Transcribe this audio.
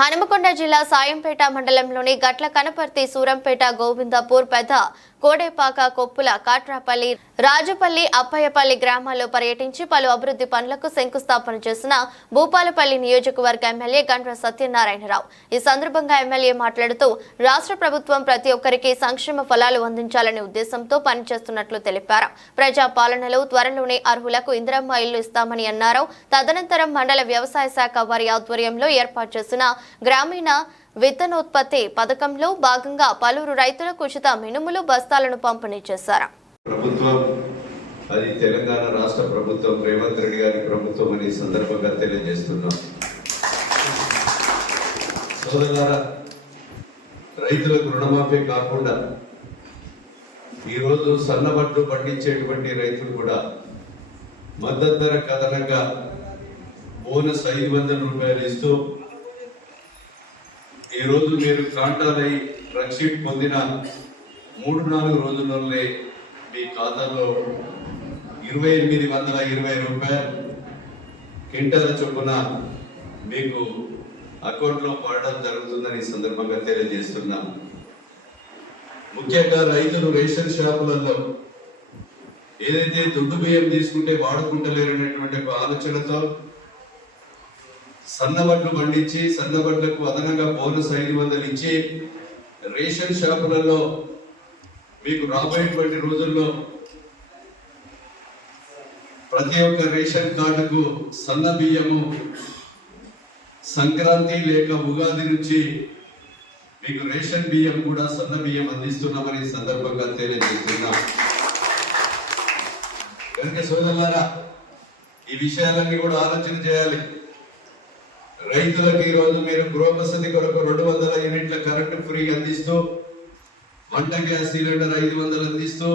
హనుమకొండ జిల్లా సాయంపేట మండలంలోని గట్ల కనపర్తి సూరంపేట గోవిందపూర్ పెద్ద కోడేపాక కొప్పుల కాట్రాపల్లి రాజుపల్లి అప్పయ్యపల్లి గ్రామాల్లో పర్యటించి పలు అభివృద్ధి పనులకు శంకుస్థాపన చేసిన భూపాలపల్లి నియోజకవర్గ ఎమ్మెల్యే గండ్ర సత్యనారాయణరావు ఈ సందర్భంగా ఎమ్మెల్యే మాట్లాడుతూ రాష్ట్ర ప్రభుత్వం ప్రతి ఒక్కరికి సంక్షేమ ఫలాలు అందించాలనే ఉద్దేశంతో పనిచేస్తున్నట్లు తెలిపారు. ప్రజా పాలనలో త్వరలోనే అర్హులకు ఇందిరమ్మ ఇల్లు ఇస్తామని అన్నారు. తదనంతరం మండల వ్యవసాయ శాఖ వారి ఆధ్వర్యంలో ఏర్పాటు చేసిన గ్రామీణ విత్తనోత్పత్తి పథకంలో భాగంగా పలువురు రైతులకు ఉచిత మినుములు బస్తాలను పంపిణీ చేశారు. ప్రభుత్వం అది తెలంగాణ రాష్ట్ర ప్రభుత్వం రేవంత్ రెడ్డి గారి ప్రభుత్వం అని సందర్భంగా తెలియజేస్తున్నాం. సోదరులారా, రైతులకు రుణమాఫీ కాకుండా ఈరోజు సన్నబడ్లు పండించేటువంటి రైతులు కూడా మద్దతు ధర కథనంగా బోనస్ 500 రూపాయలు ఇస్తూ ఈ రోజు మీరు కాంటాలై రక్షిప్ పొందిన 3-4 రోజుల్లోనే మీ ఖాతాలో 2820 రూపాయలు క్వింటాల చొప్పున మీకు అకౌంట్లో పడడం జరుగుతుందని సందర్భంగా తెలియజేస్తున్నాం. ముఖ్యంగా రైతులు రేషన్ షాపులలో ఏదైతే దుడ్డు బియ్యం తీసుకుంటే వాడుకుంటలేరనేటువంటి ఒక ఆలోచనతో సన్నబడ్లు పండించి సన్నబడ్లకు అదనంగా బోనస్ 500 ఇచ్చి రేషన్ షాపులలో మీకు రాబోయేటువంటి రోజుల్లో ప్రతి ఒక్క రేషన్ కార్డుకు సన్న బియ్యము సంక్రాంతి లేక ఉగాది నుంచి మీకు రేషన్ బియ్యం కూడా సన్న బియ్యం అందిస్తున్నామని సందర్భంగా తెలియజేస్తున్నాం. కనుక సోదరులారా, ఈ విషయాలన్నీ కూడా ఆలోచన చేయాలి. రైతులకు ఈరోజు మీరు గృహ వసతి కొరకు 200 యూనిట్ల కరెంటు ఫ్రీ అందిస్తూ, వంట గ్యాస్ సిలిండర్ 500 అందిస్తూ,